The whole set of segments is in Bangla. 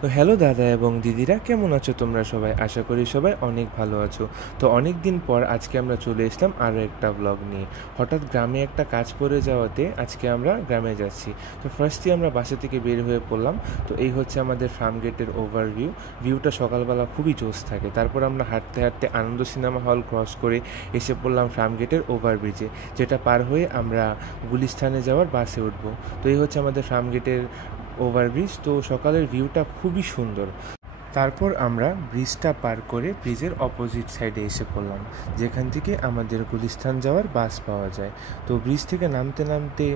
তো হ্যালো দাদা এবং দিদিরা, কেমন আছো তোমরা সবাই? আশা করি সবাই অনেক ভালো আছো। তো অনেক দিন পর আজকে আমরা চলে এসলাম আরও একটা ব্লগ নিয়ে। হঠাৎ গ্রামে একটা কাজ পড়ে যাওয়াতে আজকে আমরা গ্রামে যাচ্ছি। তো ফার্স্টে আমরা বাসা থেকে বের হয়ে পড়লাম। তো এই হচ্ছে আমাদের ফার্ম গেটের ওভারভিউ। ভিউটা সকালবেলা খুবই জোশ থাকে। তারপর আমরা হাঁটতে হাঁটতে আনন্দ সিনেমা হল ক্রস করে এসে পড়লাম ফার্ম গেটের ওভারব্রিজে, যেটা পার হয়ে আমরা গুলিস্তানে যাওয়ার বাসে উঠবো। তো এই হচ্ছে আমাদের ফার্ম গেটের ওভারব্রিজ। তো সকালের ভিউটা খুবই সুন্দর। তারপর আমরা ব্রিজটা পার করে ব্রিজের অপোজিট সাইডে এসে পড়লাম, যেখান থেকে আমাদের গুলিস্তান যাওয়ার বাস পাওয়া যায়। তো ব্রিজ থেকে নামতে নামতে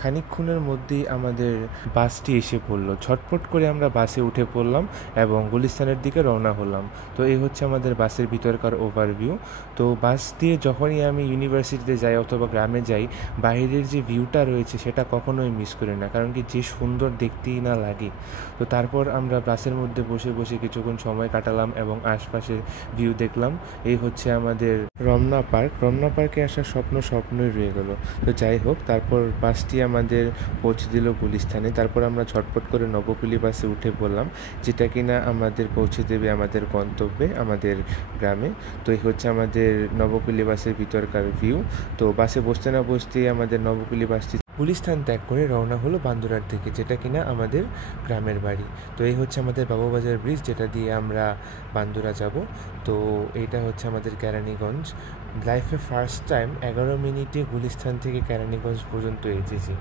খানিকক্ষণের মধ্যেই আমাদের বাসটি এসে পড়লো। ঝটপট করে আমরা বাসে উঠে পড়লাম এবং গুলিস্তানের দিকে রওনা হলাম। তো এই হচ্ছে আমাদের বাসের ভিতরকার ওভারভিউ। তো বাস দিয়ে যখনই আমি ইউনিভার্সিটিতে যাই অথবা গ্রামে যাই, বাইরের যে ভিউটা রয়েছে সেটা কখনোই মিস করি না, কারণ কি যে সুন্দর দেখতেই না লাগে। তো তারপর আমরা বাসের মধ্যে বসে বসে কিছুক্ষণ সময় কাটালাম এবং আশপাশের ভিউ দেখলাম। এই হচ্ছে আমাদের রমনা পার্ক। রমনা পার্কে আসার স্বপ্নই রয়ে গেল। তো যাই হোক, তারপর বাসটি আমাদের পৌঁছে দিল গুলিস্তানে। তারপর আমরা ঝটপট করে নবকুলি বাসে উঠে পড়লাম, যেটা কিনা আমাদের পৌঁছে দেবে আমাদের গন্তব্যে, আমাদের গ্রামে। তো এই হচ্ছে আমাদের নবকুলি বাসের ভিতরকার ভিউ। তো বাসে বসতে না বসতেই আমাদের নবকুলি বাসটি গুলিস্তান ত্যাগ করে রওনা হলো বান্দুরার দিকে, যেটা কিনা আমাদের গ্রামের বাড়ি। তো এই হচ্ছে আমাদের বাবুবাজার ব্রিজ, যেটা দিয়ে আমরা বান্দুরা যাব। তো এইটা হচ্ছে আমাদের কেরানীগঞ্জ। লাইফে ফার্স্ট টাইম 11 মিনিটে গুলিস্তান থেকে কেরানীগঞ্জ পর্যন্ত এসেছি।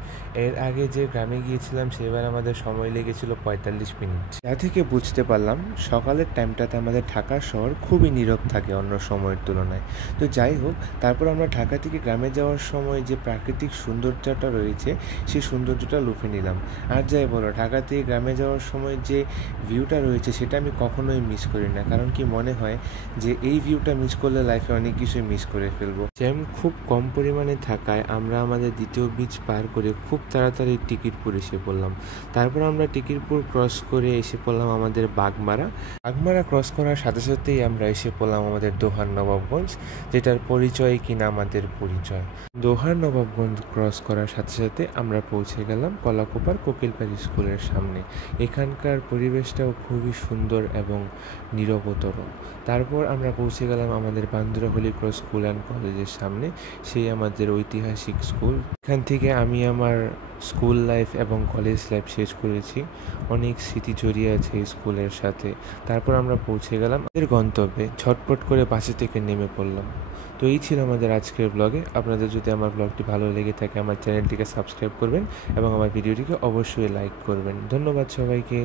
এর আগে যে গ্রামে গিয়েছিলাম সেবার আমাদের সময় লেগেছিল 45 মিনিট। যা থেকে বুঝতে পারলাম সকালের টাইমটাতে আমাদের ঢাকা শহর খুবই নীরব থাকে অন্য সময়ের তুলনায়। তো যাই হোক, তারপর আমরা ঢাকা থেকে গ্রামে যাওয়ার সময় যে প্রাকৃতিক সৌন্দর্যটা রয়েছে সেই সৌন্দর্যটা লুফে নিলাম। আর যাই বলো, ঢাকা থেকে গ্রামে যাওয়ার সময় যে ভিউটা রয়েছে সেটা আমি কখনোই মিস করি না, কারণ কি মনে হয় যে এই ভিউটা মিস করলে লাইফে অনেক কিছুই মিস করে ফেলবো। জ্যাম খুব কম পরিমাণে থাকায় আমরা আমাদের দ্বিতীয় ব্রিজ পার করে খুব তাড়াতাড়ি টিকিটপুর এসে পড়লাম। তারপর আমরা টিকিটপুর ক্রস করে এসে পড়লাম আমাদের বাগমারা। বাগমারা ক্রস করার সাথে সাথেই আমরা এসে পড়লাম আমাদের দোহার নবাবগঞ্জ, যেটার পরিচয় কিনা আমাদের পরিচয়। দোহার নবাবগঞ্জ ক্রস করার সাথে সাথে আমরা পৌঁছে গেলাম কলাকোপার কোকিলপাড়ি স্কুলের সামনে। এখানকার পরিবেশটাও খুবই সুন্দর এবং নীরবতর। তারপর আমরা পৌঁছে গেলাম আমাদের Bandra holy cross school and কলেজের সামনে, সেই আমাদের ঐতিহাসিক স্কুল। এখান থেকে আমি আমার স্কুল লাইফ এবং কলেজ লাইফ শেষ করেছি। অনেক স্মৃতি জড়িয়ে আছে এই স্কুলের সাথে। তারপর আমরা পৌঁছে গেলাম আমাদের গন্তব্যে। ঝটপট করে বাসে থেকে নেমে পড়লাম। তো এই ছিল আমাদের আজকের ব্লগে। আপনাদের যদি আমার ব্লগটি ভালো লেগে থাকে আমার চ্যানেলটিকে সাবস্ক্রাইব করবেন এবং আমার ভিডিওটিকে অবশ্যই লাইক করবেন। ধন্যবাদ সবাইকে।